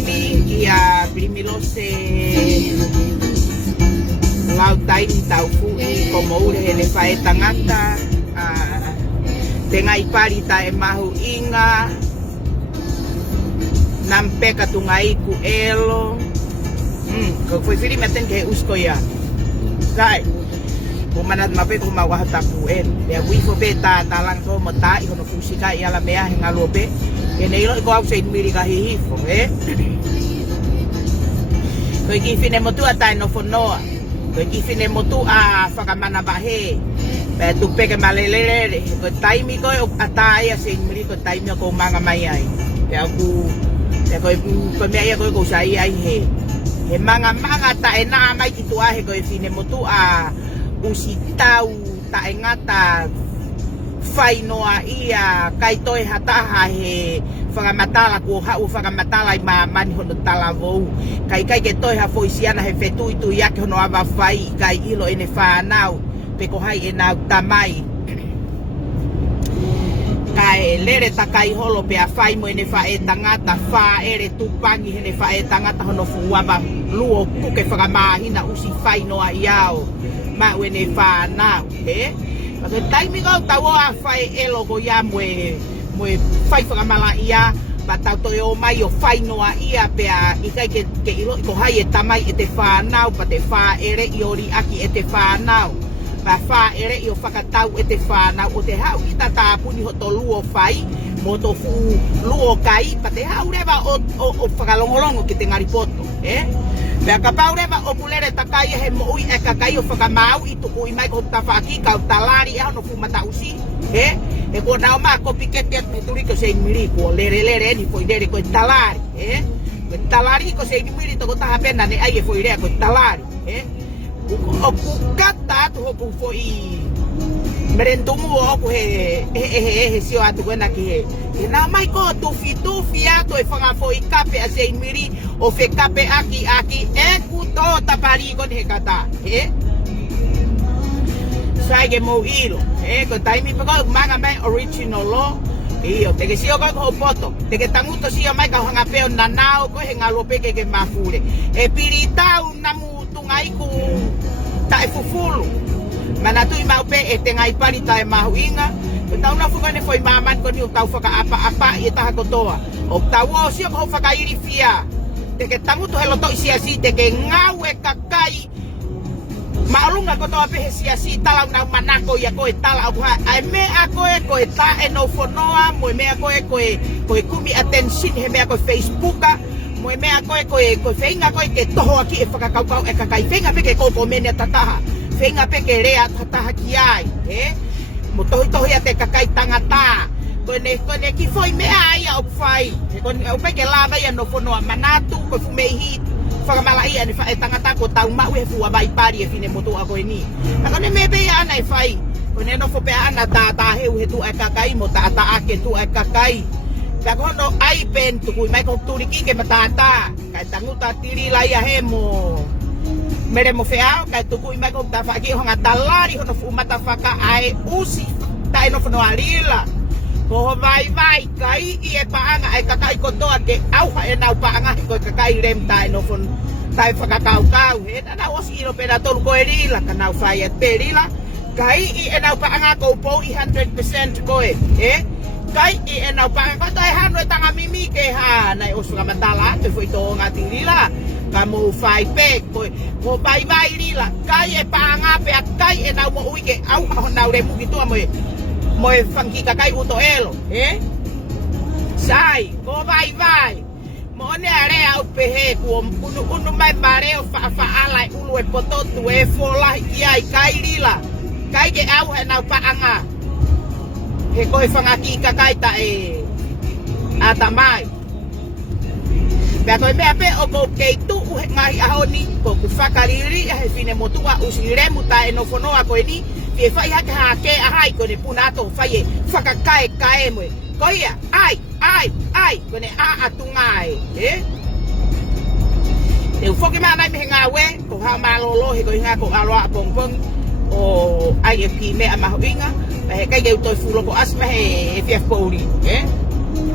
ini ia primilose lau taini tau fui como ure ele fae tangata tenga ipari ta e mahu inga nampeka tungai ku elo ko foi firi meten ke usko ya kai kumanat mape ko mawahata ku el ya wi fo beta talang ko mata i kono fusika ia la mea hinga lobe ene ilo ko au sei miri ka hihifo ko ki fine motu ata no fonoa ko ki fine motu a whakamana bahe pe tu peke malelele ko taimi ko ata ia sei miri ko taimi ko manga mai ai pe aku ko mea ia ko sai ai he manga ta e na mai ki tu ahe ko fine motu a usitau ta engata fainoa ia kai toi hataha he whakamatala ko hau whakamatala i mani hono talavou kai ke toi ha foisiana he fetu itu yake hono ava fai kai ilo ene whanau pe ko hai e nau tamai kai lere takai holo pe a fai mo ene whae tangata wha ere tupangi hene whae tangata hono fuwaba luo kuke whakamahina usi fainoa iao ma wene whanau Pake taimi kau tau a whai elo ko ia moe whai whakamala ia ma tau toi o mai o whai noa ia pea i kai ke ilo i ko hai e tamai e te whanau pa te wha ere i ori aki e te whanau pa wha ere i o whakatau e te whanau o te hau i ta tāpuni ho to luo whai mo to fu luo kai pa te hau rewa o whakalongolongo ki te ngaripoto Pea ka pau rewa o pulere takai he mo ui e kakai o whakamau i tuku i mai ko ta whaki kau talari e hono fumata usi e ko nao maa ko pikete me turi ko sei miri ko lere ni foi lere ko talari ko talari ko sei miri to ko taha pena ne ai e foi rea ko talari o kukata tu hoku foi merentumu o ku he sio atu wena ki he nao mai ko tufi ato e whanga foi kape a sei miri o fe kape aki e kuto tapari kon he kata sai ge mo ilo ko taimi pako manga mai original lo iyo te ke sio ko poto te ke tanguto sio mai ka hanga peo nanao ko he ngalo peke ke mafure e piritau namu tungai ku ta e fufulu mana tu mau pe e te ngai pari ta e mahuinga tau na fuka ne foi maman ko ni tau faka apa e ta ko toa o tau o sio ko faka iri fia te ke tanguto helo to sia si te ke ngau e kakai maulunga ko toa pe sia si tala na manako ya ko e tala o ai me ako e ko e ta e no fonoa mo me ako e ko e kumi attention he me ako facebooka mo me ako e ko feinga ko e ke toho aki e faka kau e kakai feinga pe ke ko mene tataha feinga pe ke rea tataha ki ai mo tohi te kakai tangata ko ne ki foi me ai au fai ko o pe ke lava ia no fonoa manatu ko fumehi whakamala ia ni whae tangata ko tau mau he fua mai pari e fine moto ako e ni ako ne me pe ana e whai ko ne no fo pe ana tata heu he tu e kakai mo tata ake tu e kakai ka kono ai pen tu kui mai ko turiki ke matata kai tanguta tiri la ia he mo mere mo fea kai tu kui mai ko ta faki ho ngatalari hono fu mata faka ai usi tai no fono alila ko vai kai i e paanga ai kakai ko toa ke au ha e nau paanga ko kakai rem tai no fon tai faka kau he na osi no pera tolu ko erila kana fai e perila kai i e nau paanga ko po i 100% ko kai i e nau paanga ko tai hanu e tanga mimi ke ha nai osu ka matala te foi to ngati lila ka mo fai pe ko vai lila kai e paanga pe kai e nau mo ui ke au ha nau re mu ki to mo e whanki kakai uto elo sai ko vai mo ne are au pehe ku unu mai pare o fa ala ulu e pototu e fola ki ai kai lila kai ke au he nau paanga he ko e whangaki kakai ta e atamai pea koe mea pe o ko kei tu uhe ngahi ahoni ko ku whakariri he fine motua usi remu ta e no fonoa koe ni e whai hake hake ahai ko ne punato whai e whakakae moe ko ia ai ko ne a atungai e ufoke mea nai mehe ngā we ko hao malolo he ko hinga ko aloa pongpong o ai e pi mea mahuinga he kai ke utoi fulo ko asma he fiaf pouri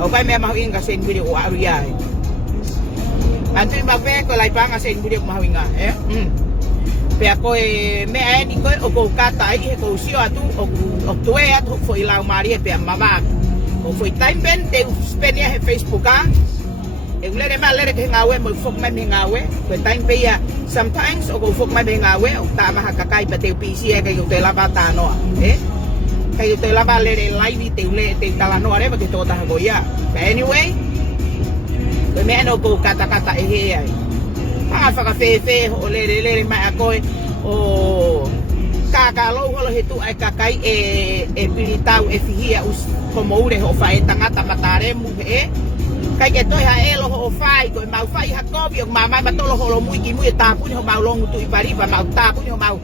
o kai mea mahuinga sen wiri o aru iai Antu mabe ko lai panga sen budi ko mahawinga pe ako me ani ko o ko kata ai he ko sio atu o toe atu foi lau maria pe mama o foi time ben te spenia he Facebook e ulere ma lere ke ngawe mo fok ma ngawe ko time pe ya sometimes o ko fok ma ngawe o ta ma hakakai pa te PC e ke te lava ta no kay te lava lere live te ule te tala no are ke to ta go ya anyway ko me no ko kata e he ai whaka fe o lere mai a koe o kakalou holo he tu ai kakai e piritau e fihia us como ure ho whae tangata mataremu kai ke toi ha elo ho whae koe mau whae ha kovi o mamai matolo holo mui ki mui e tāpuni ho mau longu tu i paripa mau tāpuni ho mau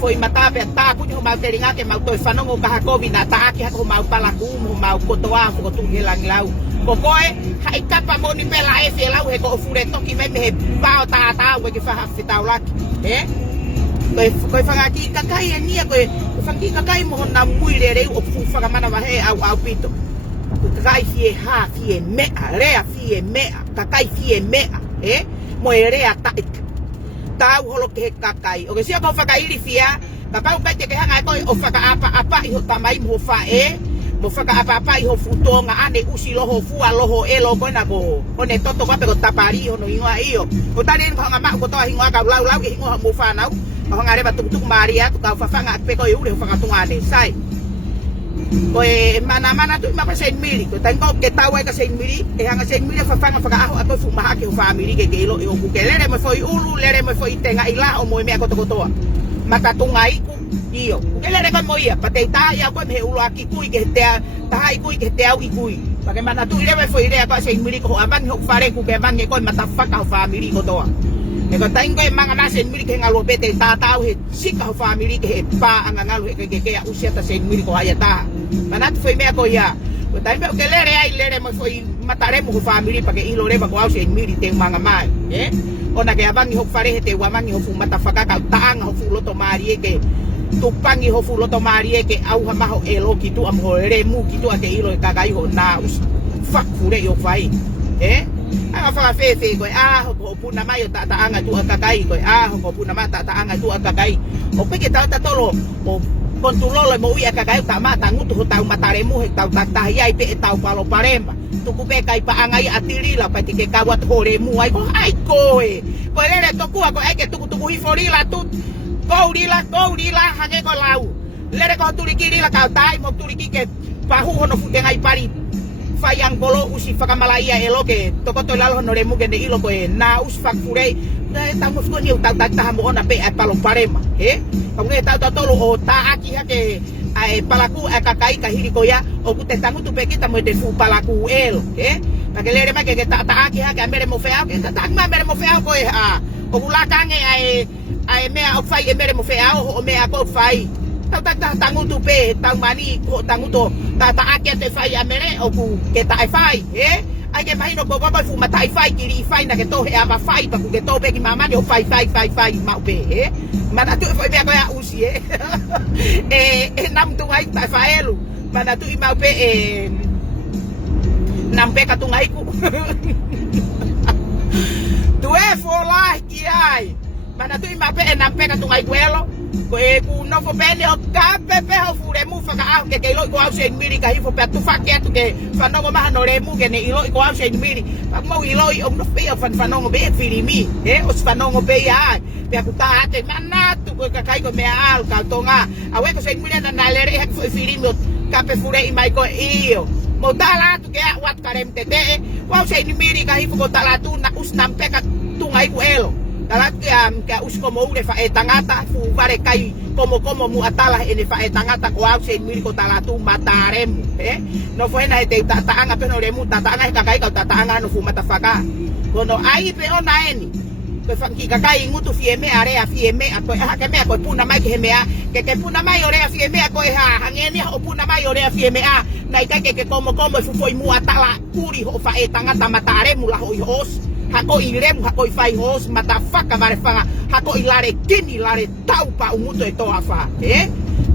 foi matape tāpuni ho mau te ringa ke mau toi whanongo kaha kovi na taaki hako mau palaku ho mau kotoa ho tu helang lau kokoe hai tapa moni pela e fe lau he ko fure toki me me bao ta we ke fa fi tau laki ko fa ngaki kakai ni ko fa ngaki kakai mo na muire re o fu fa mana wa he au pito kakai fie ha fie me rea fie me kakai fie me mo rea ta holo ke kakai o ke sia ko fa kai ri fia kakai ka te ke hanga ko o fa ka apa i ho tamai mo fa mo whaka apa i ho futonga ane usi loho fua loho e logo na go one toto ka pero tapari hono ingoa iyo o tani ko nga ma ko to hingoa ka lau ke hingoa mo fa nau ko nga reba tuk maria tu ka fa nga pe ko ure whaka tungane sai ko e mana tu ma pa sen mili ko tango ke tawa ka sen mili e hanga sen mili fa fa whaka aho ako fu maha ke family ke gelo e o ku ke lere mo foi ulu lere mo foi tenga ila o mo me ko to to matatungai ku iyo kelere kan mo ia pateta ya ko me ulo aki kui ke te tai kui ke te au ikui bagaimana tu ile foi ile ko se miri ko aban ho fare ku ke ban ko matafaka family ko to e ko tain ko manga na se miri ke ngalo bete ta tau he sika family ke pa anga ngalo ke ya usia ta se miri ko haya ta manat foi me ko ya ko tain be kelere ai lere mo foi mataremo ho family pa ke ilo re ba ko au se miri te manga mai ona ke aban ho fare he te wamangi ho fu matafaka ka taanga ho fu loto mari ke tupangi ho fulo to marie ke au ha maho elo ki tu am ho re mu ki tu ate ilo ka kai ho na us fak fure yo fai anga fa fe ko ho puna mai ta anga tu ka kai ko ho puna mai ta anga tu ka kai o pe ke ta tolo o con tu lolo mo ia ka kai ta mata ngutu ho tau mataremu he tau ta ia pe tau palo paremba tu ku pe kai pa anga i atiri la pa ke kawat hore mu ai ko re to ku ko ai ke tu hi forila tu Kaurila hage ko lau lere ko turiki la ka tai mo turiki ke pahu hono futenga i pari fayang bolo usi fakamalaya eloke toko to lalo no remu gende ilo ko na us fakure ta mo sko ni ta mo ona pe e palo parema ko nge ta tolo o ta aki hake ai palaku e kakai ka hiri ko ya o ku te tangu tu pe kita mo de fu palaku elo pa ke lere ma ke ta aki hake mere mo fea ke ta mere mo fea ko o kula kange ai mea o fai e mere mo fea o mea ko fai ta tangu tu pe tang mani ko tangu to ta ake te fai a mere o ku ke ta fai ai ke mai no ko ba fu matai fai kiri fai na ke to he aba fai pa ku ke to pe ki mama ni o fai ma pe mana tu foi me ko ya usi nam tu ai ta faelu mana tu i ma pe nam pe ka tu ngai ku tu e for like ki ai mana tu ima pe na pe ka tu ngai kwelo ko e ku no fo pe ni o ka pe ho fure mu fa ka ke lo ko au se miri ka hi fo pe tu fa ke tu ke fa no ma no re mu ke ne ilo ko au se miri pa mo ilo i o no pe fa no be fili mi o fa no be ya pe ku ta te mana tu ko ka kai ko me al ka tonga a we ko se miri na lere ha fo fili mi ka pe fure i mai ko io mo tala tu ke wat karem tete wa se miri ka hi fo tala tu na us nam pe ka tu ngai ku elo Dalat ke us como ure fa etangata fu vare kai como mu atala ene fa etangata ko au se miri ko tala tu matarem no foi na te ta anga pe no remu ta anga ka kai ka ta anga no fu matafaka kono ai pe ona eni ko fa ki ka kai ngutu fieme area fieme ko ha ke me ko puna mai ke me ke puna mai ore fieme ko ha hangeni ho puna mai ore fieme na ke como fu foi mu atala kuri ho fa etangata matarem la ho hos hako irem hako fai hos matafaka vare fanga hako ilare kini lare tau pa umuto e toa fa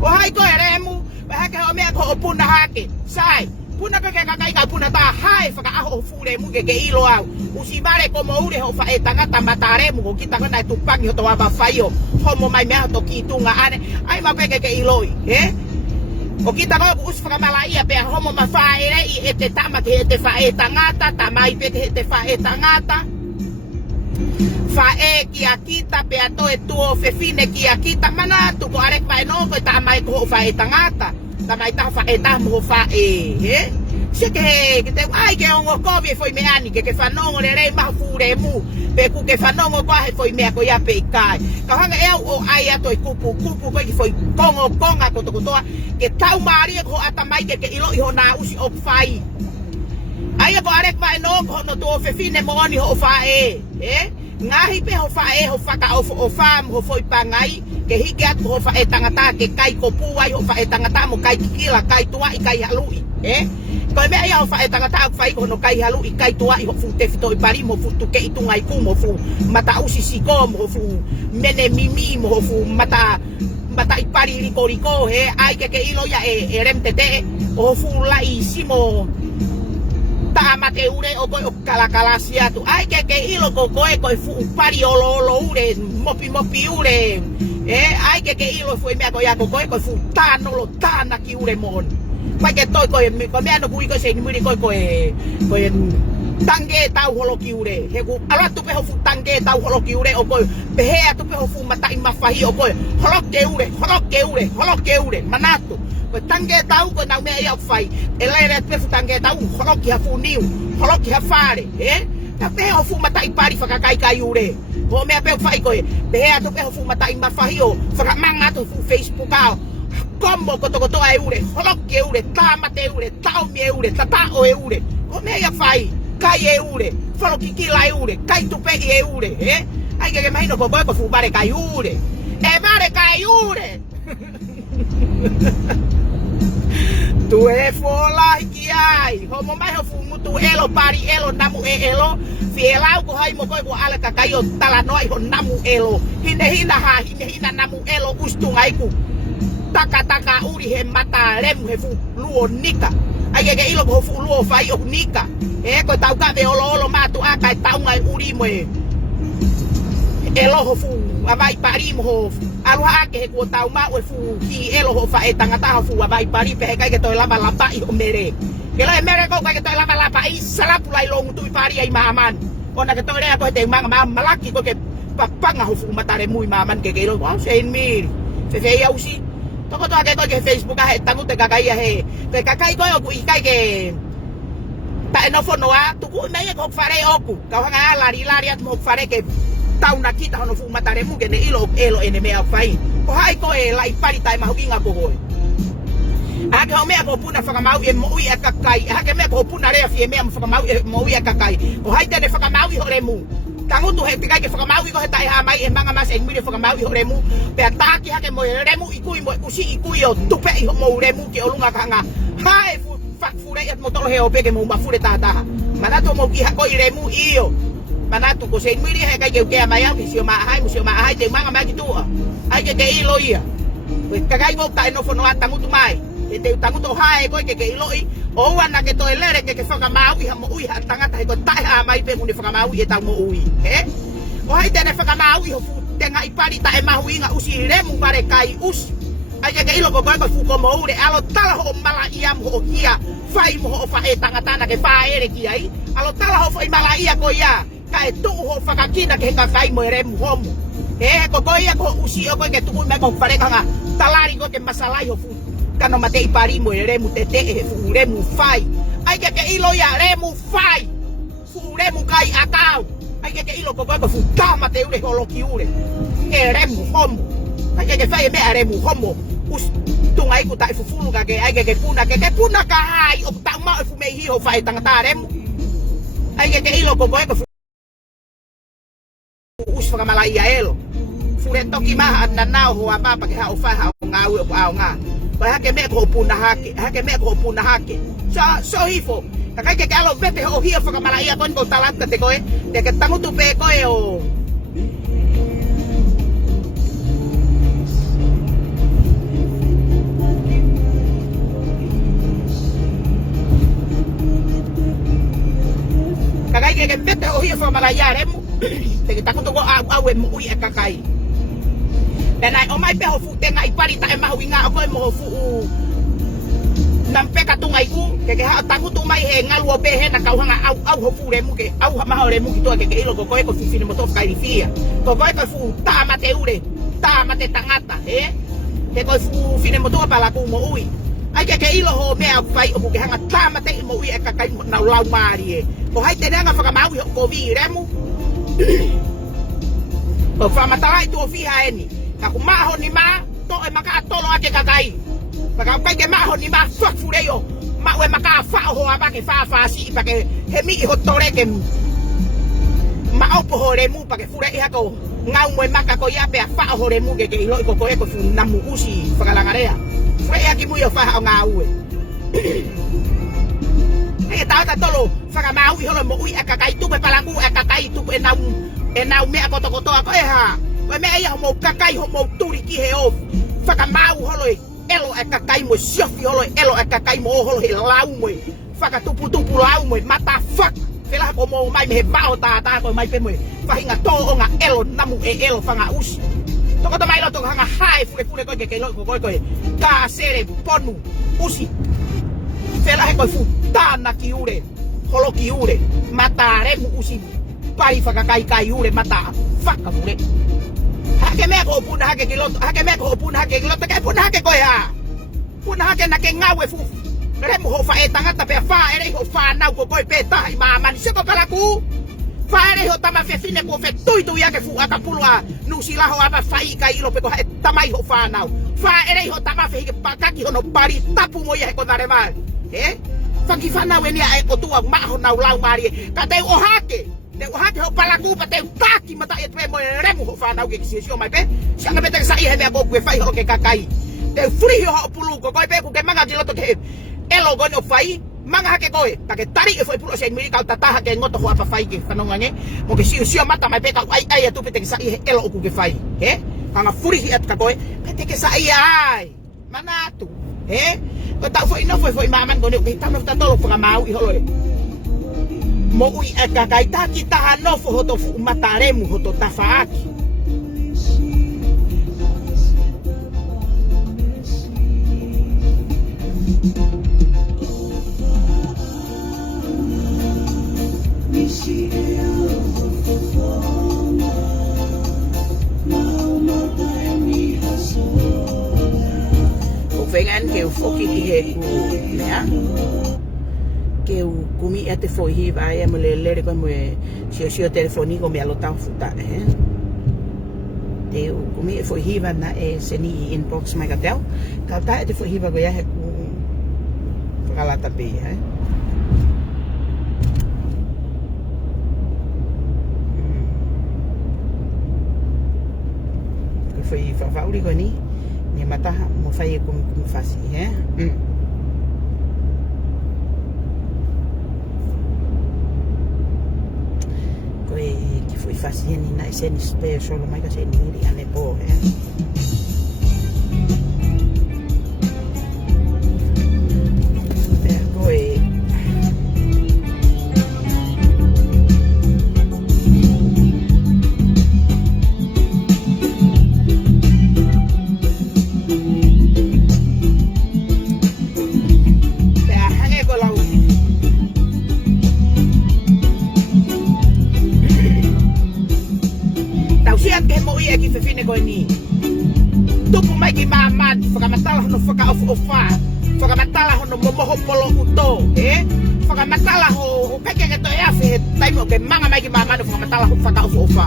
o hai ko eremu ha ke o me ko puna hake sai puna ka kai puna ta hai faka aho fure mu ke ilo au usi mare como ure ho fa etangata matare mu kita kana tupangi ho to aba faio homo mai me to kitunga ane ai ma pe ke iloi o kita ko us faka malaia pe homo ma fa ere I ete tama ke ete fa etangata tamai pe ke ete fa etangata fa kia kita pe ato e tuo fe fine kia kita mana tu ko arek pa no ko tamai ko fa etangata tamai ta fa eta mo fa se que te ai que on ko be foi me ani que fa no le re ma fure mu pe ku que fa no ko ha foi me ko ya pe kai ka hanga e o ai ato kupu ko foi konga ko to que tau mari ko atamai que ilo ho na usi o fai ai ko arek pa no ko no to fe fine mo ni ho fa ngahi pe ho fa ho fa ka o fam ho foi pangai ke hiki at ho fa tangata ke kai ko puai ho fa tangata mo kai kila kai tua I kai halui ko me ia ho fa tangata fa I no kai halui kai tua I ho fu te fito I pari mo fu tu ke I tungai ku mo fu mata usi siko mo fu mene mimi mo fu mata I pari riko ai ke ilo ya rem tete o fu la I simo ta mate ure o ko kala sia tu ai ke ilo ko fu pari olo ure mopi ure ai ke ilo fu me ko ya ko fu tano lo tana ki ure mon pa ke to ko me ano kui ko se ni muri ko tange tau holo ki ure he ku ala tu pe ho fu tange tau holo ki ure o ko pe he tu pe ho fu mata I mafahi o ko holo ke ure manatu ko tange tau ko na me ia fai ele re pe fu tange tau holo ki ha fu niu holo ki ha fare ta pe ho fu mata I pari fa kai ure ho me pe fai ko pe he tu pe ho fu mata I mafahi o fa manga tu fu Facebook ao combo koto ai ure holo ke ure ta mate ure tau me ure tata o ure ho me ia fai kai ure falo kikila ure kai tu pe ure ai ke mai no ko fu bare kai ure bare kai ure tu fola ki ai homo mai ho fu mutu elo pari elo namu elo fielau ko hai mo ko ala ka kai o tala noi ho namu elo hina namu elo ustungai ku taka uri he mata lemu he fu luo nika ai ke ilo ko fu luo fai o nika ko tau ka be olo matu aka tau ngai uri mo elo ho fu abai pari mo alu ake ko tau ma o fu ki elo ho fa tangata ho fu abai pari pe kai ke to lava I o mere ke la mere ko kai ke to lava I sala pulai long tu pari ai maman ona ke to re ko te mang malaki ko ke papanga ho fu matare mui maman ke lo wa sen mir se ya usi to ko to ke Facebook a tangu te kakai he te kakai ko ku kai ke pa no fono a tu ku mai ko fare oku ka hanga lari at mo fare ke tau na kita hono fu matare mu ke ne ilo ene me afai ko hai ko lai pari tai ma hukinga ko hoi ake ho me ko puna faka mau mo ui akakai ake me ko puna re afie me faka mau mo ui akakai ko hai te faka mau ho remu tangu tu he tikai ke faka mau ko tai ha mai manga mas en mi faka mau ho remu pe ataki hake mo remu ikui mo usi ikui o tupe mo remu ke olunga kanga hai fu fak fure et mo tolo he o pe ke mo ba fure tata mana to mo ki ha ko remu io mana tu ko sen miri he ka ke mai au musio ma hai te manga mai tu ai ke ilo ia ka kai mo ta no fono atangu tu mai te tangu to hai ko ke ilo I o wana ke to elere ke faka mau I mo ui tangata he ko tai ha mai pe mo ni faka mau I ta mo ui o hai te ne faka mau I ho fu te ngai pari ta e mahu inga usi remu bare kai us ai ke ilo ko fu ko mo ure alo tala ho mala ia mo kia fai mo ho fa tangata na ke fa ere ki ai alo tala ho fai mala ia ko ia kai tu ho fakakina ke kai mo remu homo ko ia ko usi o ko ke tu me ko fare kanga talari ko ke masalai ho fu kano mate I pari mo remu tete fu remu fai ai ke ilo ya remu fai fu remu kai akau ai ke ilo ko fu ta mate ure holo ki ure remu homo ai ke fai me remu homo us tungai ku tai fu fulu ka ke ai ke puna ka hai o ta ma fu me hi ho fai tangata remu ai ke ilo ko fu us faka malai elo fure toki maha na nao ho ama pa ke ha o fa ha nga u o nga pa ha ke me ko puna hake so hifo ka ke alo vete ho hia faka malai ko talata te ko te ke tangu tu pe ko o para allá remu te kita kuto awe mo ui kakai dan ai o mai pe ho fu tenga ipari ta e ma winga ko mo fu nampe katungai ku ke ha tangu tu mai he ngalu o pe he na kau hanga au ho fu remu ke au ma ho remu ki to ke ilo ko ko fu fini mo to kai fia ko ko fu ta mate ure ta mate tangata ke ko fu fini mo to pala ku mo ui ai ke ilo ho me au fai o ke hanga ta mate mo ui kakai na lau mari ko hai te nga fa mau ko vi remu ko fa mata tu fi ha eni ka ku ma ho ni ma to e maka tolo ake kakai Paka kai ke ma ho ni ma fuck fu yo ma we maka fa ho aba ke fa si pa ke he mi ho tore ke ma o po ho re mu pa ke fu re ha ko ngau mo maka ko ya pe fa ho re mu ke ilo ko ko fu na mu usi fa la ngarea fu ya ki mu yo fa ngau e ta tolo fa ma u ho mo u aka kai tu pe palangu aka kai tu e nau me ko to ko e ha ko me ya mo kakai ho mo turi ki he o fa ma u ho elo eka kai mo siofi holo elo eka kai mo holo he lau mo faka tupu lau mo mata fuck fela ko mo mai me bao ta ko mai pe mo fa hinga to nga elo namu elo fanga us to ko mai lo to hanga hai fure ko ke lo ko ka sere ponu usi fela ko fu tana ki ure holo ki ure mata re mu usi pai faka kai ure mata faka fure hake me ko pun hake kiloto hake me ko pun hake kiloto ke pun hake ko ya pun hake na ke ngawe fu re mo ho fa etanga ta pe fa ere ho fa na ko pe ta ma man se ko para ku fa ere ho tama fe fine ko fe tu ya ke fu aka pulwa nu sila ho aba fai kai lo pe ko tama ho fa na fa ere ho tama fe ke pakaki ho no pari tapu mo ya ko dare mal fa ki fa na we ni ai ko tu ma ho na lau mari ka te o hake de o hake ho palaku pa te taki mata e pe mo remu ho fa na ke si mai pe si anga bete sa i he me ko ke fai ho ke kakai te fri ho pulu ko pe ku ke manga ki lo to ke elo go no fai manga hake koe ta ke tari e foi pulo se mi ka tata hake ngoto ho apa fai ke fanonga nge mo ke si mata mai pe ka ai tu pe te sa i elo ku ke fai anga fri hi at ka koe pe te ke sa i ai mana tu ko ta foi no foi maman go ne ke ta no ta tolo fa mau i holo mo ui eka kai ta ki ta no fo hoto fu mataremu hoto tafaaki o vengan ke u foki ki he ku mea que o kumi e te foi hiva e mo le ko mo si o telefonico me alo tau futa te o kumi e foi hiva na e seni inbox mai katel ka ta e te foi hiva go ya he ku falata pe ko foi fa uri go ni mata mo fai como fasi que foi fazendo na cena special mas que se niri ane po tupu mai ki maman whakamatala hono whakaofa whakamatala hono momoho polo uto whakamatala ho kake ke to e afe he taimo ke manga mai ki maman whakamatala ho whakaofa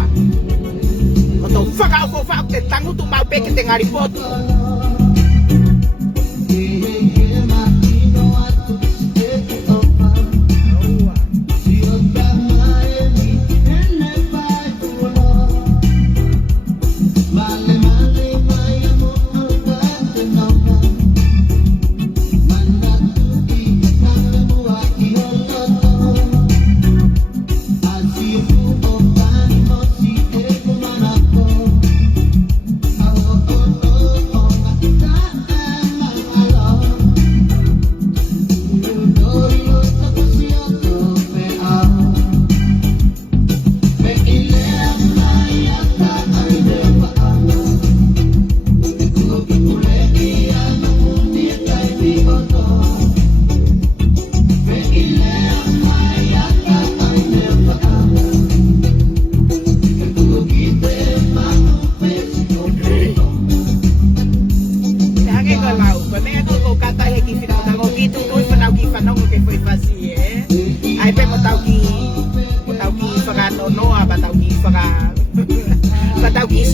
koto whakaofa ke tangutu mau peke te ngari potu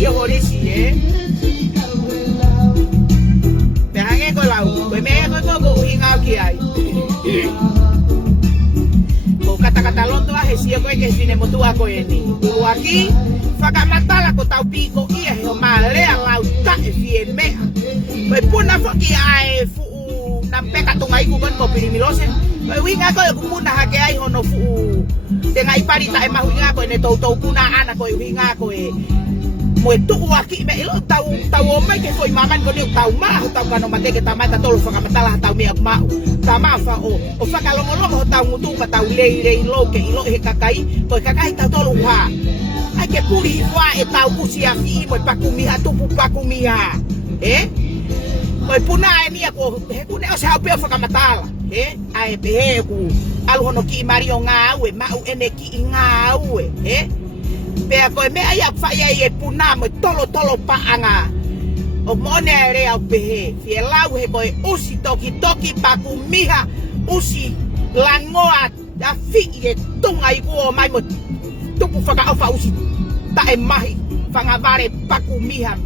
si horisi, Pehange ko lau, ko me ko hinga ki ai. Ko kata loto a hesi ko ke sine motua ko eni. Ulu aki, whakamatala ko tau piko ia he o malea lau ta e fie mea. Ko puna foki ai fu nampeka tunga iku kon mo pirimilose. Ko winga ko ku puna hake ai hono fu. Tenga ipari ta e mahuinga ko ne tau puna ana ko winga ko e mo tuku aki me ilo tau mai ke foi maman ko ni tau ma tau kano mate ke tamata tolo whakamatala tau me mau. Tama fa o whakalongolongo tau ngutu pa tau leire ilo ke ilo he kakai ko kakai tau tolo ha. Ai ke puri hua e tau kusi a fi mo pakumiha tupu pakumiha. Ko puna e nia ko he kune o se hau peo whakamatala. Ai pe ku aluhono ki mario ngā ue mau ene ki ngā ue. Pea koe mea ia whaia i e puna mo tolo paanga. O mone re au pehe. Fie lau he koe usi toki paku miha. Usi langoa a fi i e tunga i kua mai mo tupu whakaofa usi ta e mahi. Whangaware paku miha.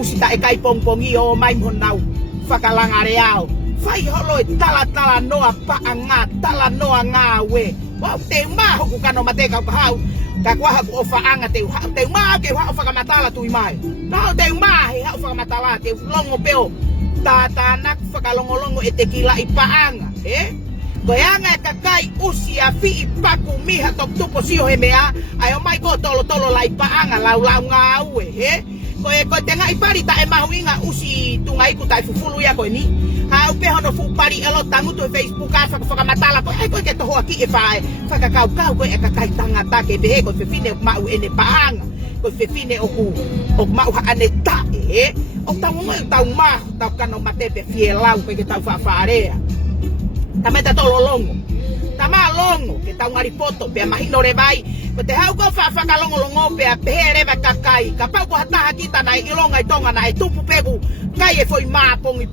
Usi ta e kai pongpongi o mai mo nau. Whakalanga re au. Whai holo e tala noa paanga. Tala noa ngā we. Wau te uma hoku kano mate kau kahau. Ka kuaha ku o whaanga te uma ke wha o whakamatala tui mai. Nao te uma he ha o whakamatala te longo peo. Tā nak whakalongolongo e te kila i paanga. Koe anga e kakai usi a fi i paku miha tok tupo sio he mea. Ai o mai ko tolo la i paanga lau ngā ue. Koe te ngai pari ta e mahuinga usi tunga iku tai fufulu ia koe ni. Ha upe hono fu pari elo tangutu e Facebook a whakamatala koe ai koe ke toho aki e whae. Whakakau koe e kakai tangata ke behe koe whiwhine o mau ene paanga. Koe whiwhine o mau haane tae. O tau ngai tau mahu tau kano matepe fie lau koe ke tau whawharea. Tameta tolo longo. Tama longo ke tau ngari poto pea mahino re vai. Ko te hau ko whakalongo pea pehe rewa kakai. Ka pau ko hataha kita na ilonga i tonga na e tupu pegu. Kai e foi maa pongi.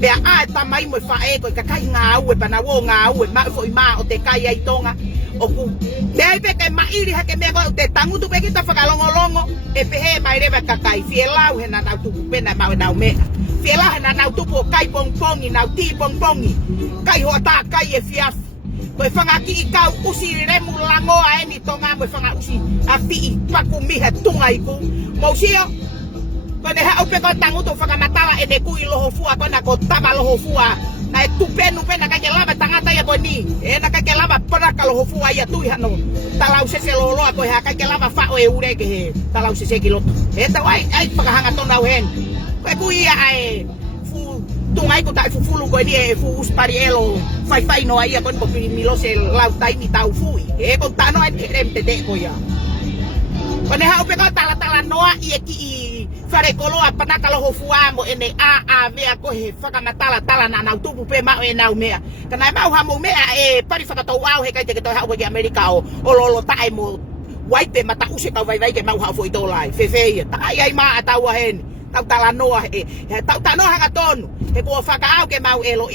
Pea a e tamai mo e whae ko i kakai ngā ue pana wo ngā ue. Ma e foi maa o te kai ai tonga. O ku pea i peke mairi hake mea ko te tangutu pe kita whakalongo. E pehe mai rewa kakai. Fie lau he na nau tupu pena mau e nau mea. Fie lau he na nau tupu o kai pongpongi. Nau ti pongpongi. Kai hoa tā kai e fiafu. Koe whangaki i kau usi remu langoa e ni tonga moe whanga usi a fi i paku miha tunga i ku. Mausio, koe ne hau pe koe tangutu whakamatala e ne kui loho fua koe na ko tama loho fua. Na e tupenu pena kake lava tangata ia koe ni. Na kake lava paraka loho fua ia tui hano. Talau sese loho loa koe ha kake lava whao e ureke he. Talau sese ki loto. Tau ai whakahanga tona au hen. Koe kui ia ai tungai ko tai fufulu ko ni e fu uspari elo fai no ai ko ko milose lau tai ni tau fui ko tano ai rem te ko ya ko ne ha pe ko tala noa i ki fare kolo apana kalo ho fua mo ene a me ko he faka matala na na tupu pe ma e na mea kana ma ha mo mea e pari faka to au he kai te to ha ko ki America o lolo tai mo wai pe mata use ka vai ke mau ha foi to lai fe tai ai ma ata wa hen tau tala noa tau tano hanga tonu he ko whakaau ke mau elo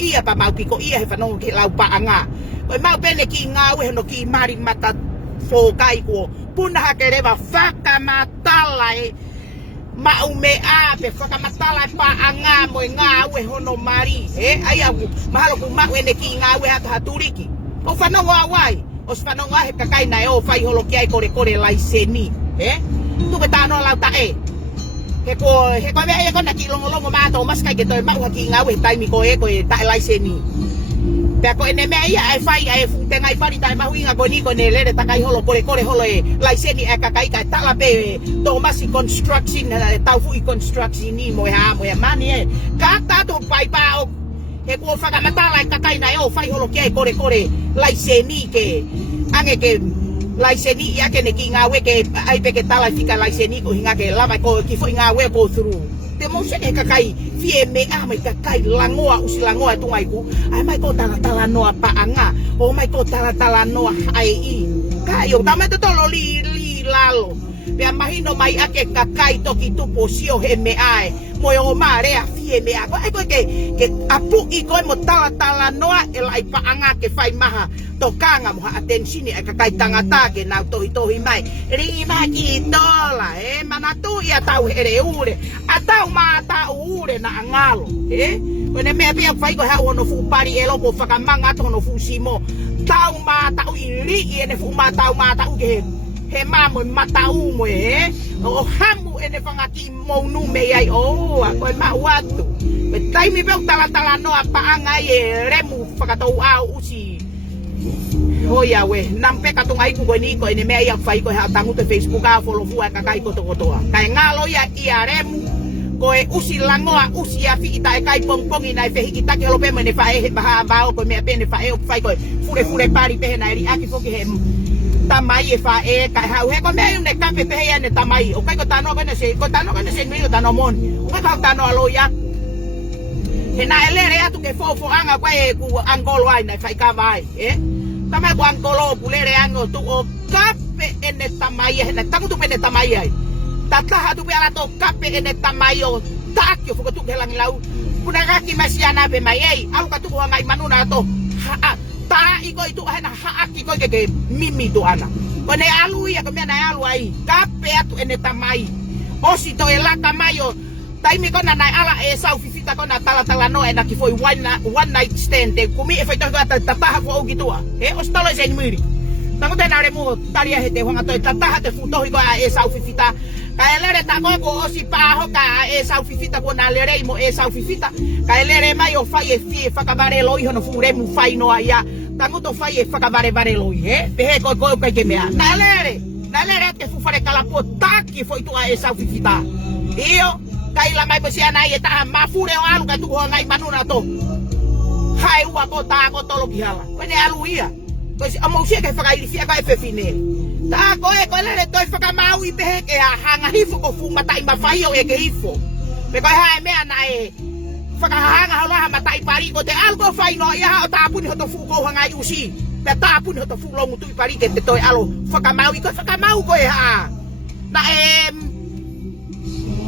ia pa mau piko ia he whanongo ke lau paanga koe mau pene ki ngā uhe no ki mari mata whokai ko punaha ke rewa whakamatala e mau me a pe whakamatala e paanga mo e ngā uhe hono mari ai au mahalo ku mau ene ki ngā uhe hata haturiki o whanongo awai o whanongo ahe kakai na e o whai holo ki ai kore lai seni tupe tano lau ta he ko mea ko na ki longo mato mas kai ke to mau haki ngau he taimi ko e ta laiseni pe ko ene mea ia ai fai ai funtenga i pari tai mahuinga ko ni ko ne lere takai holo kore holo e laiseni e kakai ka tala pe to masi construction tau fu i construction ni mo ha mani e ka ta to pai pa o he ko whakamatala e kakai na e o fai holo ki ai kore laiseni ke ange ke laiseni ia ke ne ki ngā we ke ai pe ke tala fika laiseni ko hinga ke lava ko ki fo ngā we ko through te mo se e kakai fie me a mai kakai langoa usi langoa tungai ku ai mai ko tala noa paanga o mai ko tala noa ai i ka yo tama te tolo li lalo Pe imagino mai ake kakai toki tupo sio he me ai. Mo o mare a fie me a. Ko ke apu I ko mo tala noa e lai paanga ke fai maha tokanga mo attention e kakai tangata ke na tohi mai. Rima ki dola manatu ia tau here ure. Atau mata ure na angalo. Kone mea pia whai ko hau hono fu pari e lopo whakamanga hono fu simo. Tau mata u iri ene fu matau mata u ke he mamo matau mo o hamu ene whangati mounu me ai o a koe ma watu. Me taimi peo tala no a paanga e remu whakatou au usi. Hoia we, nampe katunga iku koe ni koe ne mea ia whai koe hao tangu te Facebook a follow fu a kakai kotokotoa. Kai ngalo ia remu koe usi langoa usi a fiita e kai pongpongi na e fehi kita ke lope mene fae he baha bao koe mea pene fae o fai koe fure pari pehe na eri aki foki he tamai e fae kai hau he koe mea yune kape pehe ya ne tamai o kai ko tano kene se nui o tano mon o kai kau tano alo ya he na elere atu ke fofo anga koe e ku angolo ai na fai ka vai tamai ku angolo kulere ango tu o kape ene tamai he na tangu tu pene tamai ai tataha tu pela to kape ene tamayo takyo fuko tu helang lau kuna kaki masiana be mai ei au ka tu ngai manuna to ha ta iko itu hana ha aki ko ke mimi tu ana kone alu ya kome na alu ai kape atu ene tamai osi to ela tamayo taimi kona na ala e sau fifita kona tala no ena ki foi one night stand de kumi e foi to tataha fo gitua ostalo se miri tango te nare mo taria hete honga to tataha te futo ko e sau fifita kaelere tako ko osi paho ka e sau fifita ko na lere mo e sau fifita kaelere mai o fai e fie fakabare loi hono fure mu fai no ia tango to fai e fakabare loi pehe ko ke mea na lere te fu fare kala po taki foi tu e sau fifita io kaila mai posia na e ta mafure o alu ka tu ho ngai manuna to hai ua ko ta ko tolo kihala ko ne alu ia ko si amo sia ka fakai fia ka e fine ta ko e ko le to fa mau I pehe ke hanga hifo ko fu matai mafai o e ke hifo pe ko ha me ana e fa ka hanga hala matai pari ko te algo fai no ia o ta puni ho to fu ko hanga usi pe ta puni ho to fu lo mutu pari ke te to alo fa ka mau ko e ha na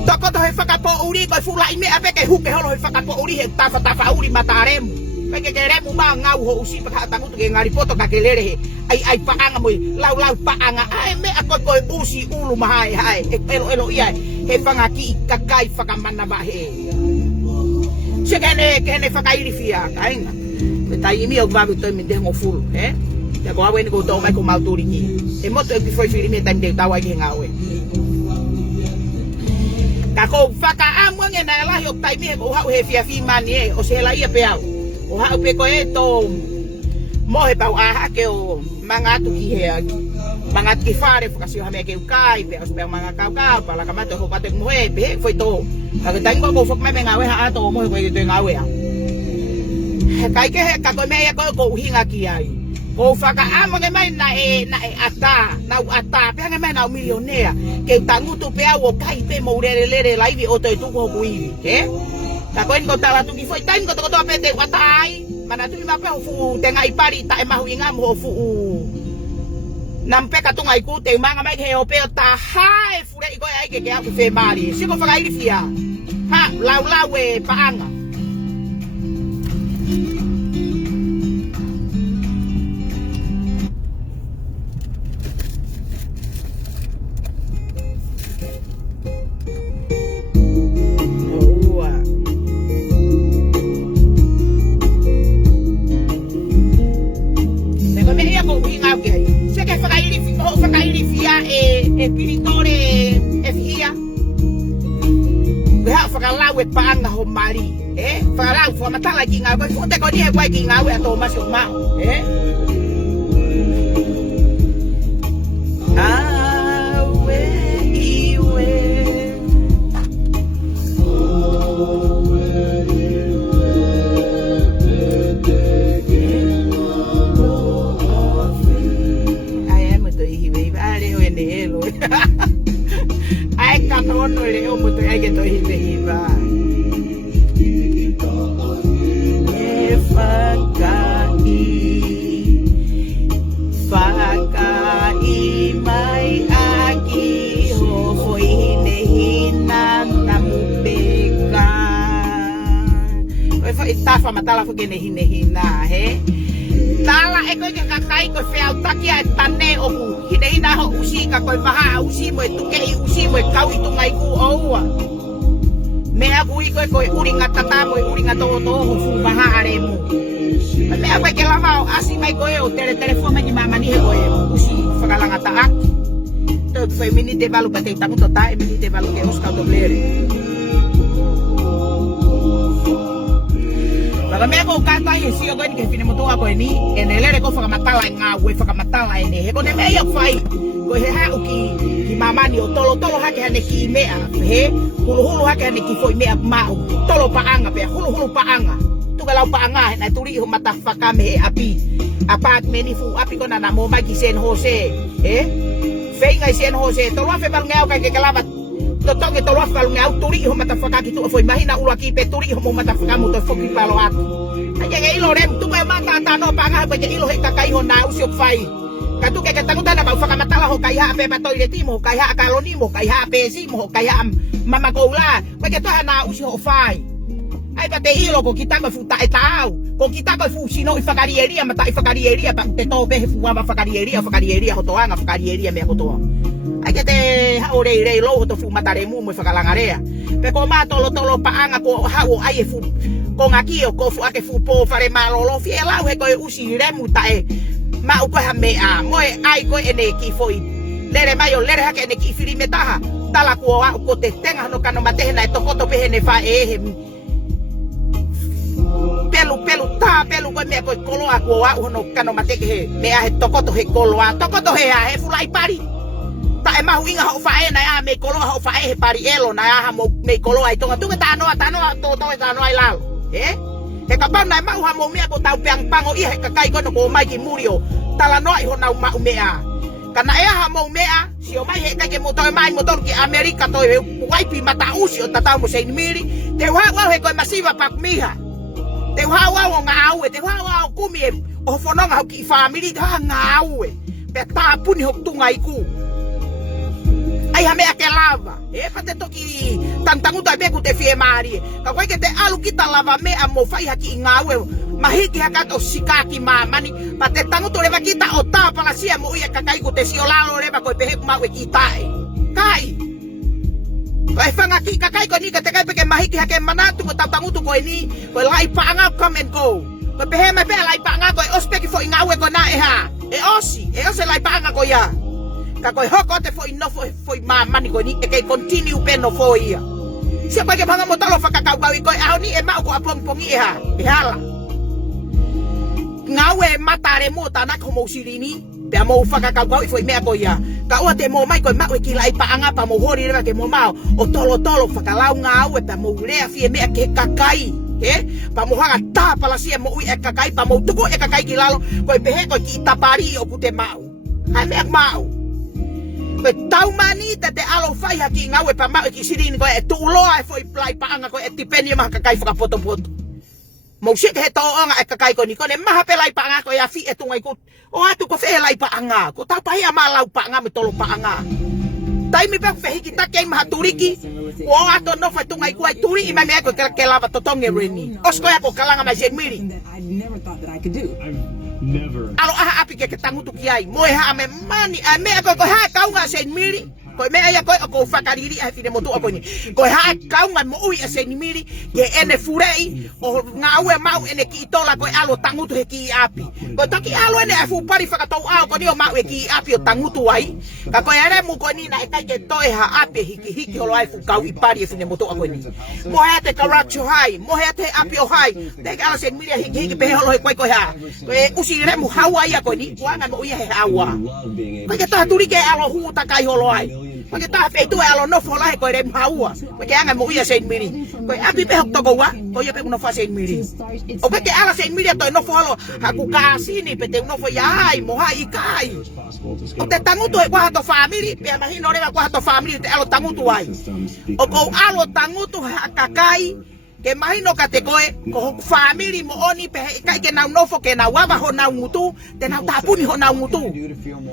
toko to he fa ka po uri ko fu la ime ape ke hu ke holo he fa ka po uri he ta fa uri mataremu Peke keremu ma ngau ho usi pa tangu ke ngari poto ka kelere ai paanga mo lau paanga ai me ako ko usi ulu mahai hai elo ia he fangaki kakai fakamana ba he se kene fakairi fia kainga tai mi o vago to mi de ngofulu ya ko awen ko to mai ko mauturi ki e moto e foi fili me tan de tawa ki ngawe ka ko faka amo ngena la yo tai mi ko ha he fia fi mani o se la ia peau o ha pe ko e to mo he pau a ke o manga tu ki he manga ki fare fo kasi ha me ke kai pe os pe manga ka para ka mato ho pate mo e pe foi to ka ke tango ko fok me ngawe ha to mo ko to ngawe a kai ke ka ko me ko hinga ki ai o faka amo ke mai na ata pe nga mai na milionea ke tangu tu pe o kai pe mo re live o to tu ko kui Takoin ko tala tu foi time ko to apete watai mana tu ma pe fu tenga ipari ta mahu inga mo fu nampe ka tunga iku te manga mai he ope ta hai fure iko ai ke aku fe mari si ko fa ili fia ha lau we paanga Espiritore efia Beha whakalawe paanga ho mari whakalau whamatala ki ngā koe Fute ko nihe koe ki ngā ue ato masi o mao Awe iwe Ai katono le o mo te ai ke to hiva fakai mai aki tafa matala fo ke hina he tala e ko ke kakai ko fe autakia tane o ku hina ho usi ka ko maha usi mo tuke usi mo kau itu ngai ku oua me aku iko ko uringa tata mo uringa to fu maha are mo me aku ke lava asi mai ko o telefone ni mama ni he ko usi fakalanga taak to foi mini de balu batei tamu tota e mini de balu ke os ka doblere Para me ko kata e si o gani ke fine moto ako ni enelere ko fakamatala nga we fakamatala ene he ko ne me ya fai ko he ha uki ki mama ni o tolo hake hane ki mea he hulu hake hane ki foi mea ma tolo paanga pe hulu paanga tu kalau paanga na turi ho mata fakame api apa meni fu api ko na mo ma ki San Jose feinga San Jose tolo fe bal ngau ka ke kalabat Totonge tolo falu ngau turi ho mata fakaki tu foi mahina ula ki pe turi ho mata fakamu to foki palo at aja ge ilo rem tu ma mata tano panga pe ge ilo he kakai ho na usiok fai ka tu ke tangu tana ba fakamatala ho kai ha pe ba toileti mo kai ha kaloni mo kai ha pe si mo kai ha mama koula pe ge to na usi ho fai ai pa te ilo ko kita ba futa etau ko kita ba fu sino ifakarieria mata ifakarieria ba te to pe fu ba fakarieria ho to anga fakarieria me ho to ai que te ore re lo to fu matare mu mo fakalangarea pe ko ma tolo paanga ko ha o ai fu con aquí o ko fu ake fu po fare malo lo fiela o ko usi re mu tae ma o ko ha me a mo ai ko ene ki foi lere mayo lere ha ke ene ki firi metaha tala ko a ko te tenga no kano mate na to ko to pe ne fa pelu ko me ko kolo a ko a no kano mate ke me a to ko to he kolo a to ko to he a he fu lai pari ta e mahu inga ho fae na ya me kolo ho fae he pari elo na ya mo me kolo ai tonga tu ta no to ta no ai lao he ka pa na mahu ha mo me ko tau peang pango i he ka kai ko no ko mai ki murio tala no ai ho na ma umea kana e ha mo mea si o mai he ka ke motor mai motor ki America to e wai pi mata usi o tata mo sein miri te wa he ko masiva pa miha te wa nga au te wa kumi o fononga ki family ha nga au pe ta puni ho tunga iku ai hame ake lava pa te toki tantangu ta be ku te fie mari ka koi ke te alu kita lava me a mo fai haki ngawe mahiki haka to sikaki mamani pa te tangu to leva kita o ta pala sia mo ia kakai ku te siolalo leva ko pe ma we kita kai kai fanga ki kakai ko ni ka te kai pe ke mahiki hake manatu ko tangu to ko ni ko lai paanga come and go ko pe me pe lai paanga ko ospeki fo ngawe ko na osi lai paanga ko ya Kakoi hoko te foi no foi mani ko ni e kai continue pe no foi ia. Sia pa ke banga motalo fakakau bawi ko a ni e ma ko apongpongi e hala. Ngawe matare mo tana ko mo sirini pe mo fakakau bawi foi me ko ia. Ka o te mo mai ko ma ki lai pa anga pa mo hori re ke mo mau o tolo fakalau ngawe pe mo rea fie me ke kakai. Pa mo hanga ta pala sia mo e kakai pa mo tuko e kakai ki lalo ko pe he ko ki tapari o pute mau. Hai me mau. Pe tau mani te alo fai haki ngawe pa mau ki sirini ko e tu loa e foi plai paanga ko e tipeni ma kakai faka poto mo sik he to nga e kakai ko ni ko ne maha pe lai paanga ko ya fi e tungai ko o atu ko fe lai paanga ko ta pa ia malau paanga me tolo paanga tai mi pa fe kita ke ma turiki o ato no fa tungai ko ai turi i ma me ko ke lava totonge reni os ko ya ko kalanga ma jengmiri Never. Alo aha api ke tangu tu kiai mo ha me mani a me ko ha kau nga sen miri ko me ya ko fakariri a fine moto ko ni ko ha kau nga mo ui a sen miri ye ene furei o nga we mau ene ki tola ko alo tangu tu ki api ko taki alo ene fu pari fakatou a ko ni o mau ki api o tangu tu ai ka ko ere mu ko ni na e kai ke toe ha api hiki holo ai fu kau i pari e fine moto ko ni mo ha te karacho hai mo ha te api o hai te ala sen miri hiki pe holo ko ha usi re mu hawa ya ko ni wa nga mo ia he hawa ko ke ta turi ke alo hu ta kai holo ai ko ke ta fe tu alo no fola he ko re hawa ko ke nga mo ia sen miri ko api pe hok to ko wa ko ia pe no fa sen miri o ke ala sen miri to no folo ha ku ka sini pe te no fo ya ai mo ha i kai o te tangu tu e kwa to family pe ma hi no re kwa to family te alo tangu tu ai o ko alo tangu tu ha kakai ke mahino ka te koe ko family mo oni pe kai ke na nofo ke na waba ho na ngutu te na tapuni ho na ngutu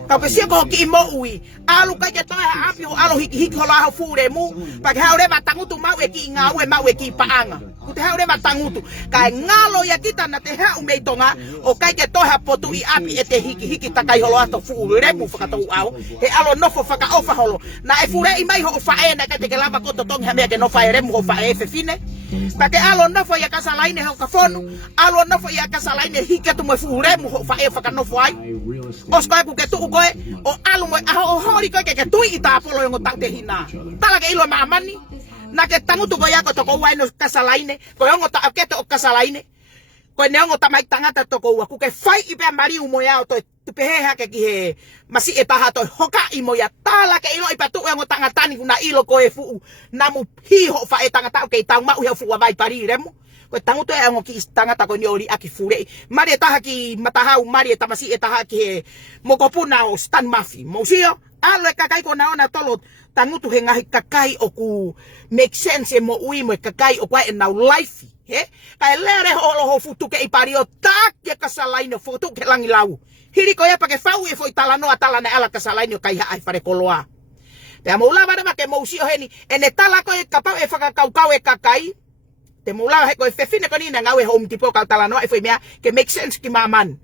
ka pe sia ko ki mo ui alu kai ke toa api ho alo hiki ho la ho fure mu pa ke haure matangutu mau e ki ngawe mau e ki paanga ku te haure matangutu kai ngalo ya kita na te ha umei tonga o kai ke toa potu i api e te hiki takai ho ato fure mu fakato au he alo nofo faka ofa holo na e fure i mai ho fa e na ka te ke lava ko to tong ha me ke no fa ere mu ho fa e fe fine pake alo nofo ya kasalaine ho kafonu alo nofo ya kasalaine hike tu mo fure mu ho fa e faka no foi os ko ku ke tu ko o alo mo ho hori ko ke tu i ta polo ngo tang te hina tala ke ilo mamani na ke tangu tu ko ya ko to ko wai no kasalaine ko ngo ta ke to kasalaine ko ne ngo ta mai tangata to ko ku ke fai i pe mari mo ya to tu pe ha ke ki he masi e taha to hoka i mo ya tala ke ilo i patu ngo tangatani na ilo ko e fu na mu hi ho fa e tangata ke tang ma u he fu wa vai pari remu ko tangu to e ngo ki tangata ko ni ori aki fure mari taha ki matahau mari ta masi e taha ki he mo ko puna o stan mafi mo sio alo e kakai ko na ona tolo tangu tu he ngahi kakai o ku make sense mo ui mo kakai o kwa e na life he kai lere ho futu ke i pari o tak ke kasalaine foto ke langi lau hiri ko ya pake fau e foi talano atala na ala kasalaine kai ha ai fare koloa te moula ba ma ke mo si o heni ene tala ko e kapau e faka kau e kakai te moula he ko e fefine ko ni na ngawe home tipo ka talano e foi mea ke make sense ki maman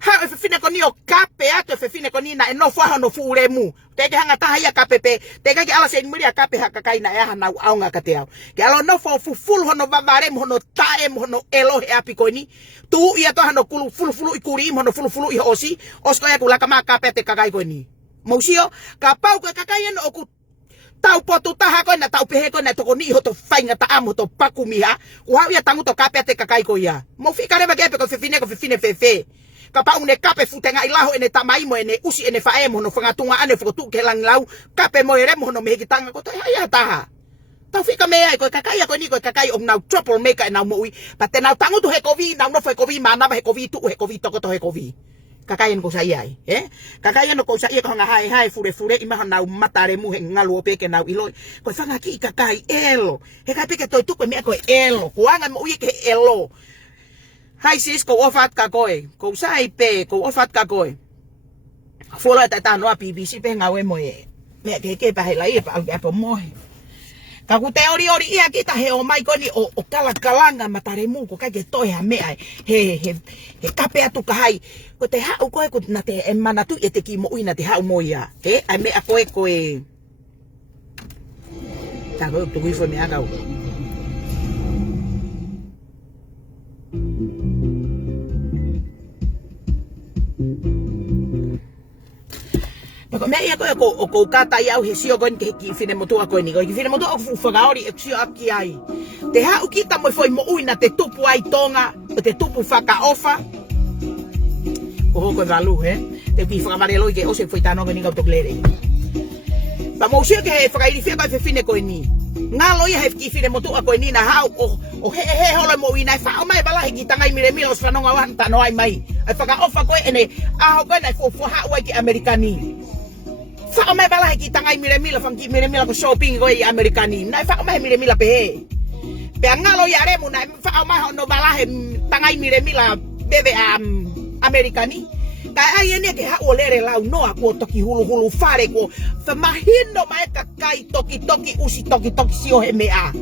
ha e fefine ko ni o kape ato e fefine ko ni na no fa no fure mu te ke hanga taha ya kapepe te ke ala se muri kape ha kakai na ya na au nga kate au ke ala no fo full hono vavare mo no tae mo no elo he apikoni tu ia to hano kulu fulu ikuri mo no fulu i osi osko ya kula kama kape te kakai ko ni mousio kapau ko kakai no ku tau potu taha ko na tau pehe ko na to ko ni ho to fainga ta amo to pakumia ku ha ya tangu to kape te kakai ko ya mo fika reba ke ko fefine fefe kapa une kape futenga ilaho ene tamai mo ene usi ene fae mo no fangatunga ane fotu ke lang lau kape mo ere mo no mehi kitanga ko to ya taha tau fika me ai ko kakai ko ni ko kakai o na trouble maker na mo ui pate na tangu tu he kovi na no fe kovi mana he kovi tu he kovi to ko to he kovi kakai ko sai ai kakai no ko sai ko nga hai fure ima na matare mu he ngalu pe ke na ilo ko fanga ki kakai elo he kape ke to tu ko me ko elo ko anga mo ui ke elo hai sis ko ofat ka koe ko sai pe ko ofat ka koe fola ta no BBC pe ngawe mo e me ke pa helai pa pa mo ka ku teori ia kita he o mai koni o kala kalanga matare mu ko ka ke to ya me ai he kape atu ka hai ko te ha ko ko na te mana tu e te ki mo ina te ha mo ia ai me a koe ta go tu fo me aga me ia ko kata ia he sio gon ke ki fine moto ko ni ki fine moto fu fagaori e sio aki ai te ha u kita mo foi mo uina te tupu ai tonga te tupu faka ofa ko ko valu te ki faka varelo ke o se foi tano ni ko toklere pa mo sio ke fagairi fika fe fine ko ni ngalo ia he ki fine moto ko ni na ha o he holo mo ina fa o mai bala he ki tangai mire milo fa no ngawan ta no ai mai ai faka ofa ko ene a ho ko na fo ha wa ki amerikani fa mai bala ki tangai mire ko shopping ko i amerikani na fa mai mire pe ngalo ya remu na fa mai no bala tangai mire bebe amerikani ka ai ene ke ha olere lau no ako toki hulu fare ko fa mahino mai kakai toki usi toki sio mea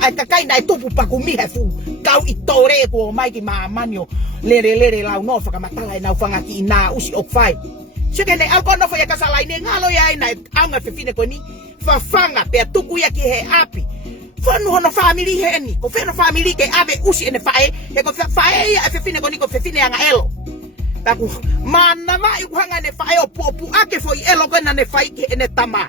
ai kakai na tupu pa kumi fu kau itore ko mai ki mamanyo lere lau no fa matala na fanga ki na usi okfai Sike ne alko no foi kasala ine ngalo ya ina anga fefine ko ni fa fanga pe tuku ya ki he api fa no no family he ni ko fe no family ke ave usi ene fae e ko fae ya fefine ko ni ko fefine anga elo taku mana ma i hanga ne fae o popu ake foi elo ko na ne fae ke ene tama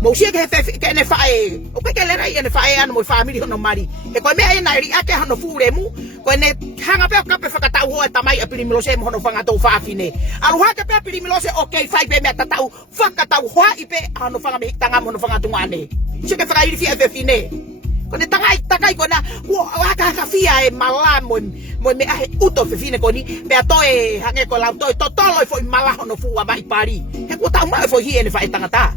mo sie ke ene fae o ke le rai ene fae an mo family no mari e ko me ina ri ake hano fure mu ko ne hanga pe kape fakata ho tamai a pirimilose mo no fanga to fa fine alu ha kape pirimilose okay fai be me tatau fakata ho ipe ano fanga me tanga mo no fanga tungane se ke fanga iri fi fine ko ne takai ko na wo aka fia e mala mo me a uto fine ko ni pe to e hange ko la to tolo fo mala no fu wa mai pari e ko ta ma fo hi ene fa tanga ta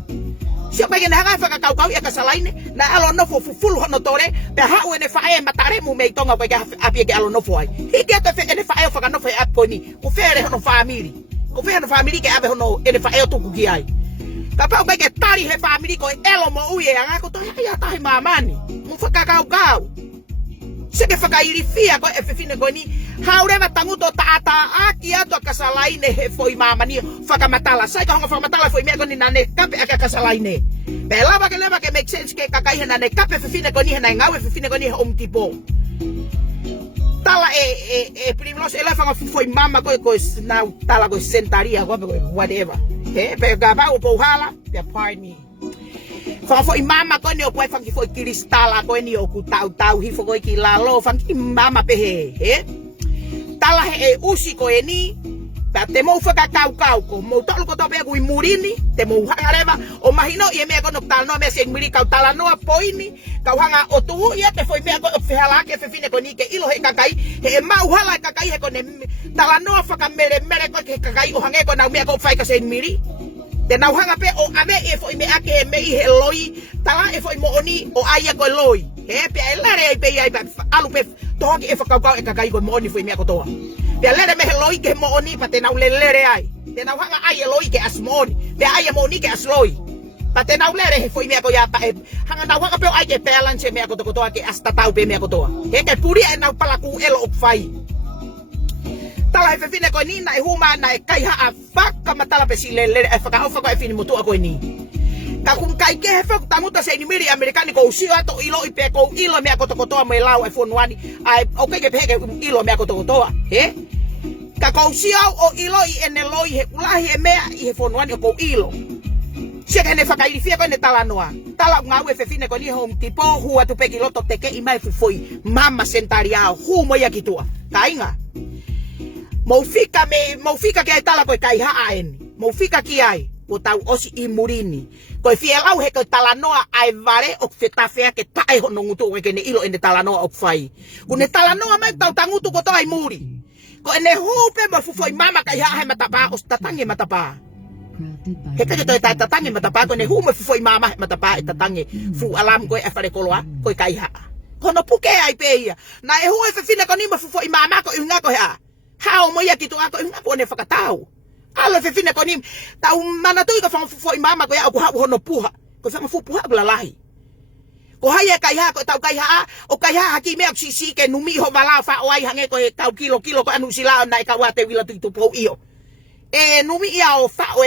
Sio pa gena hanga fa ka kau ya ka salaine na alo no fo fulu hono tore pe ha u ene fa e matare mu me tonga pa ga apie ke alo no fo ai hiki ka fe ene fa e fa ka no fa aponi ku fere hono family ku fere hono family ke abe hono ene fa e to ku ki ai ka pa ba ke tari he family ko elo mo u ye anga ko to ya ta he mamani mu fa ka kau se ke fa ka irifia ko e fe fine ko ni haureva tanguto taata aki ato kasalaine he foi mamani fa ka matala sai ka honga fa matala foi me ko ni nane kape aka kasalaine pela ba ke leva ke make sense ke kakai hena ne kape fe fine ko ni hena ngawe fe fine ko ni om tipo tala primos ela fa foi mama ko na tala ko sentaria ko whatever pe ga ba o pohala pe pardon me fa foi mama ko ni o ko fa ki foi kristala ko ni o ku tau hi fo ko ki lalo fa ki mama pe he tala he usi ko eni ta te mo fa kau ko mo tolo ko tope ku murini te mo hangareva o mahino ye me ko no tal no me se miri ka tala no poini ka hanga o tu ye te foi me ko fehala ke fe fine ko ni ke ilo he kakai he ma uhala kakai he ko ne tala no fa ka mere ko ke kakai o hange ko na me ko fai ka se miri te na hanga pe o ame e foi me ake me he loi tala e foi mo oni o aya ko loi he pe elare pe ai pe alu pe toki e fa ka e kakai ko mo oni foi me ko toa pe lere me loi ke mo oni pa te na lere ai te na hanga ai loi ke asmoni pe ai mo ni ke asloi pa te na lere he foi me ko ya pa hanga na hanga pe ai ke balance me ko to ke asta tau pe me ko toa he ke puri e na pala ku elo op fai tala e fine ko ni na e huma na e kai ha afaka matala pe si lere e fa ka ofa ko e fini motu ko ni ka kun kai ke he fa tamuta se ni miri amerikani ko usio ato ilo ipe ko ilo me ko to me lau e fon wani ai okay ke pe ilo me ko to he ka ko usio o ilo i ene loi he ulahi e me i he fon wani ko ilo se ke ne fa kai fie ko ne tala noa tala ngau e fine ko ni home tipo hu atu pe kiloto te ke i mai foi mama sentaria hu mo ya kitua kainga mo fika ke tala ko kai ha en mo fika ki ai o tau osi i murini ko fie lau he ko tala noa ai vare o feta fea ke tai hono ngutu ke ne ilo ene tala noa o fai ku ne tala noa mai tau tangutu ko tai muri ko ene hupe ma fu foi mama kai ha matapa os tatange matapa he ke to tatange matapa ko ne hu ma fu foi mama matapa tatange fu alam ko e fare koloa ko kai ha kono puke ai pe ia na e hu e fina ko ni ma fu foi mama ko inga ko ha how mo ya kitu ako inga ko ne fakatao alo fe fine ko ni tau mana tu ka fo mama ko ya ko ha hono puha ko fa fu puha la lahi ko haya kai ha ko tau kai ha o kai ha ki me sisi ke numi ho bala fa o ai hange ko tau kilo ko anu sila na ka wa te wila tu po io e numi ia o fa o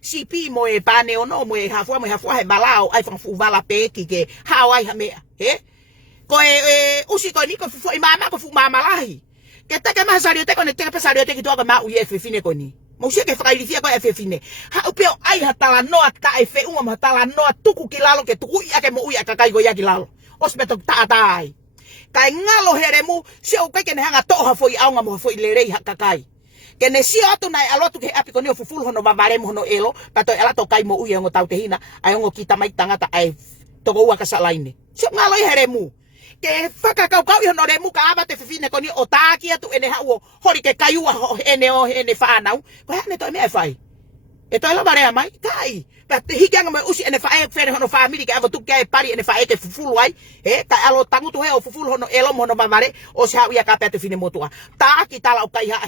CP mo e pane o no mo e ha fo he bala o ai fa fu bala pe ki ke ha o ai ha me he ko usi ko ni ko fu mama ko fu mama lahi ke te ke ma sario te ko ne te pe sario te ki to ka ma u ye fe fine ko ni mo se ke fai fia ko e fe fine ha o pe ai ha tala no ka e fe uma tala no tuku kilalo ke tuku ia ke mo ia ka kai go ia kilalo os beto ta tai kai ngalo heremu se o ke ne hanga to ha foi aunga mo foi lerei ha ka kai ke ne si atu nai alotu ke api ko ni fufulu hono mavare mo hono elo pato ela to kai mo uia ngo tau te hina ai ngo kita mai tangata ai to go wa ka salaine se ngalo heremu ke faka kau no re muka abate fine ko ni otaki atu ene hawo hori ke kaiua ene fanau ko hane to me fai e to la marea mai kai pa te hikianga me usi ene fai fere hono family ke ava tu ke pari ene fai ke fufulu ai ka alo tangu tu he o fufulu hono elo hono mavare o se hawia ka pete fine motua ta ki tala o kai ha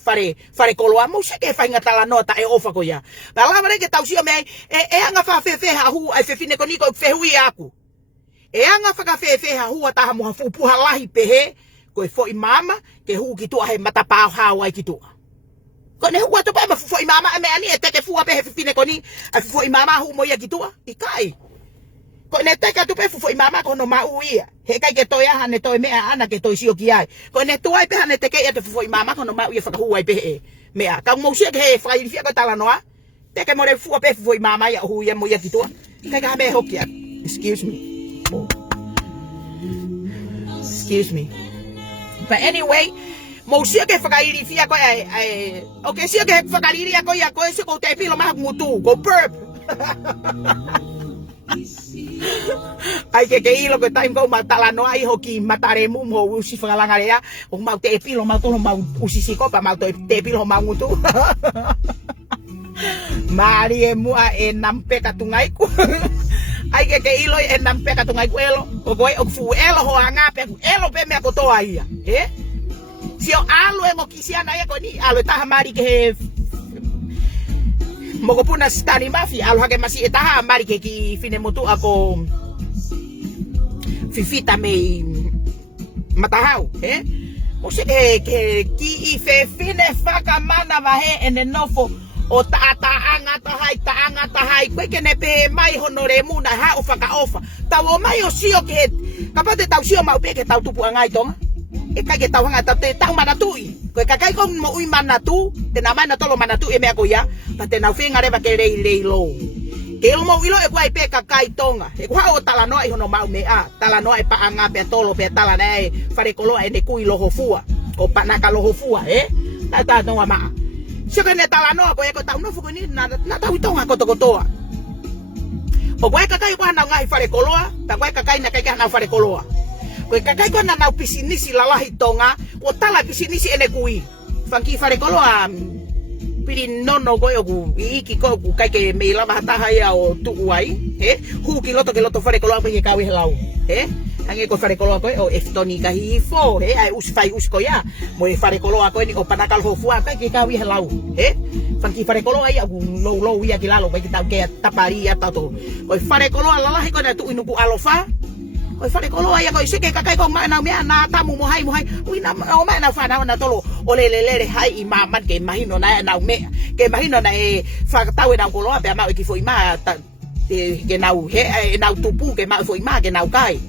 fare koloa mo se ke fai ngatala nota e ofa ko ya la mare ke tau sio me anga fa fe ha hu ai fe fine ko ni ko fe hui aku e anga whaka whewhe ha hua taha moha fupuha lahi pehe ko e fo mama ke hu ki tua he matapao hawai ki tua ko ne hua to pa fo mama me ani e teke fua pehe fine ko ni a fo mama hu mo ia ki tua i kai ko ne teke tu pe fo mama ko no ma uia he kai ke toia ha ne toi me ana ke toi sio ki ai ko ne tuai pe ha ne teke e te fo mama ko no ma uia whaka hua pehe me a ka mo sia ke he fai fia ko tala noa teke mo re fua pe fo mama ia hu ia mo ia ki tua kai ka me hokia excuse me. Excuse me. But anyway, mo sia ke whakairi fia ko ai okay sia ke whakairi ko ia ko se ko te pilo ma mutu ko burp. Ai ke ilo ko time ko matala no ai hoki matare mu mo usi whakalangarea o mau te pilo mau to mau usi siko pa mau te pilo mau mutu. Mari e mua e nampe katungai ku. Ai ke ilo e nampe katungai ku elo. O koe o fu elo ho anga pe elo pe me ko toa ia. Si o alu e mo kisiana e ko ni alu taha mari ke mo ko puna stani mafi alu hake masi e taha mari ke ki fine motu ako fifita me matahau, o se ke ki I fe fine faka mana vahe ene nofo o taanga tahai koe ke ne pe mai honore muna ha o faka ofa tau o mai o sio ke kapate tau sio mau pe ke tau tupu angai tonga e kai ke tau hanga tau mana tui koe kakai kon mo ui mana tu te na mana tolo mana tu e mea ko ya pa te nau whenga reba ke rei lo ke o mo ilo e kuai pe kakai tonga e kua o tala noa I hono mau mea tala noa e pa anga pe tolo pe tala nei whare koloa e ne kui loho fua o pa naka loho fua na ta tonga maa sio ne tala noa ko e ko tau no fuku ni na tau tonga kotokotoa o koe kakai kua nau ngai whare koloa ta koe kakai na kai nau whare koloa koe kakai kua na nau pisinisi lalahi tonga o tala pisinisi ene kui whanki whare koloa piri nono koe o ku iki ko ku kai ke me lava hataha ia o tuku ai hu ki loto whare koloa pe ke kawi helau hange ko whare koloa koe o eftoni ka hifo ai usfai usko ia mo e whare koloa koe ni o panakal hofua kai ke kawi helau whanki whare koloa ia ku lo ia ki lalo kai ki tau ke tapari ia tau to koe whare koloa lalahi koe na tu inuku alofa koe whare koloa ia koe sike kakai ko mai nau mea na tamu mohai ui na o mai na whanau na tolo o lelelere hai I maman ke mahino na nau mea ke mahino na e whakatau e nau koloa pe mau e ki fo I maa ke nau nau tupu ke mau fo I maa ke nau kai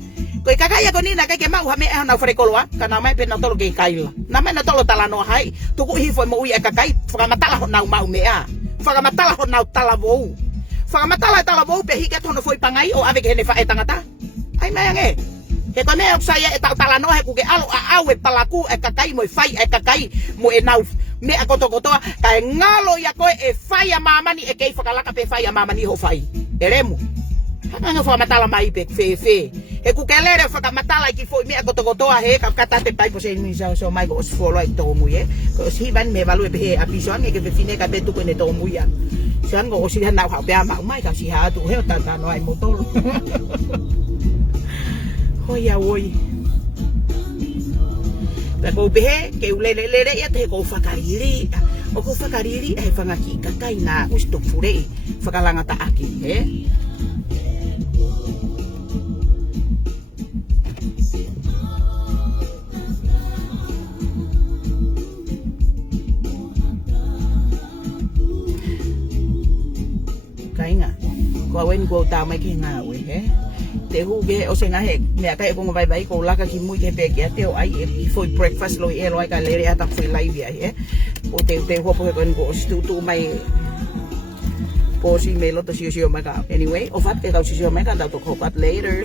koe kakai ako nina kai ke mau ha mea nau whare koloa ka nau mai pe nau tolo ke kaila na mai na tolo tala noa hai tuku hifo mo ui e kakai whakamatala ho nau mau mea whakamatala ho nau tala vou whakamatala tala vou pe hike tono foi pangai o ave ke hene whae tangata ai mai nge ke kone o saya e tala no he ku ke alo a au e talaku e kakai mo fai e kakai mo e nau me a kotokotoa ka ngalo ya koe e fai a mamani e kei whakalaka pe fai a mamani ho fai eremu hanga nga whakamatala mai pe fe e ku ke lere whakamatala ki foi me a kotokotoa he ka katate pai po se ni so mai ko os folo ai to mu ko si van me value pe he a piso ange ke fine ka betu ko ne to mu ya sang o si na ha pe a mai ka si ha tu he tata no ai motor Oia oi. Peko pehe ke ulelelere ia te ko whakariri. O ko whakariri e whangaki kakai na usto fure whakalangata aki, Kainga. Ko awen ko ta mai ke nga we, te huge o senga he me kai ko vai ko laka ki mui ke pe ke te o ai e foi breakfast lo e lo ai ka lere ata foi live ai o te ho po ko ngo stu mai po si me lo to si o mai ka anyway o fat ke ka si o mai ka da to ko pat later